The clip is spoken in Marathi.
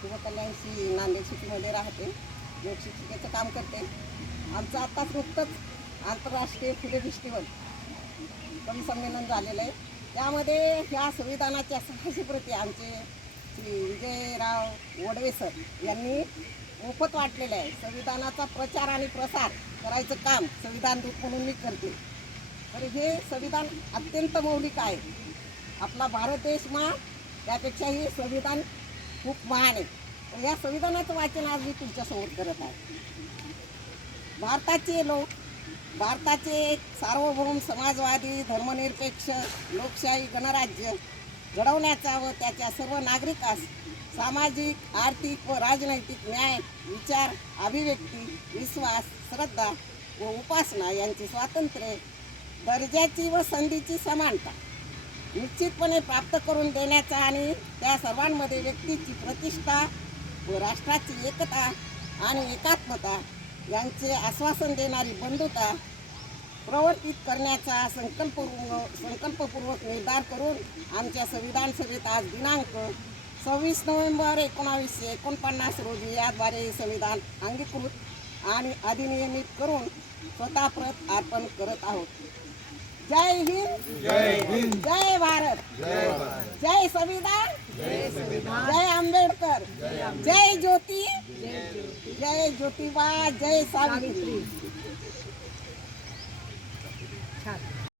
शिवकल्याणशी नांदेड सिटीमध्ये राहते, योग शिक्षिकेचं काम करते. आमचं आत्ताच नुकतंच आंतरराष्ट्रीय फुले फेस्टिवल कवी संमेलन झालेलं आहे. त्यामध्ये ह्या संविधानाच्या 600 प्रती आमचे श्री विजयराव वडवे सर यांनी मोफत वाटलेलं आहे. संविधानाचा प्रचार आणि प्रसार करायचं काम संविधान दूत म्हणून मी करते. तर हे संविधान अत्यंत मौलिक आहे. आपला भारत देश त्यापेक्षाही संविधान खूप महान आहे. तर या संविधानाचं वाचन आज मी तुमच्यासमोर करत आहे. भारताचे एक सार्वभौम समाजवादी धर्मनिरपेक्ष लोकशाही गणराज्य घडवण्याचा व त्याच्या सर्व नागरिकास सामाजिक, आर्थिक व राजनैतिक न्याय, विचार, अभिव्यक्ती, विश्वास, श्रद्धा व उपासना यांचे स्वातंत्र्य, दर्जाची व संधीची समानता निश्चितपणे प्राप्त करून देण्याचा आणि त्या सर्वांमध्ये व्यक्तीची प्रतिष्ठा व राष्ट्राची एकता आणि एकात्मता यांचे आश्वासन देणारी बंधुता प्रवर्तित करण्याचा संकल्पपूर्वक निर्धार करून आमच्या संविधान सभेत आज दिनांक 26 नोव्हेंबर 1949 रोजी याद्वारे संविधान अंगीकृत आणि अधिनियमित करून स्वतः प्रत अर्पण करत आहोत. जय हिंद, जय भारत, जय संविधान, जय आंबेडकर, जय ज्योती, जय ज्योतिबा, जय सावित्री.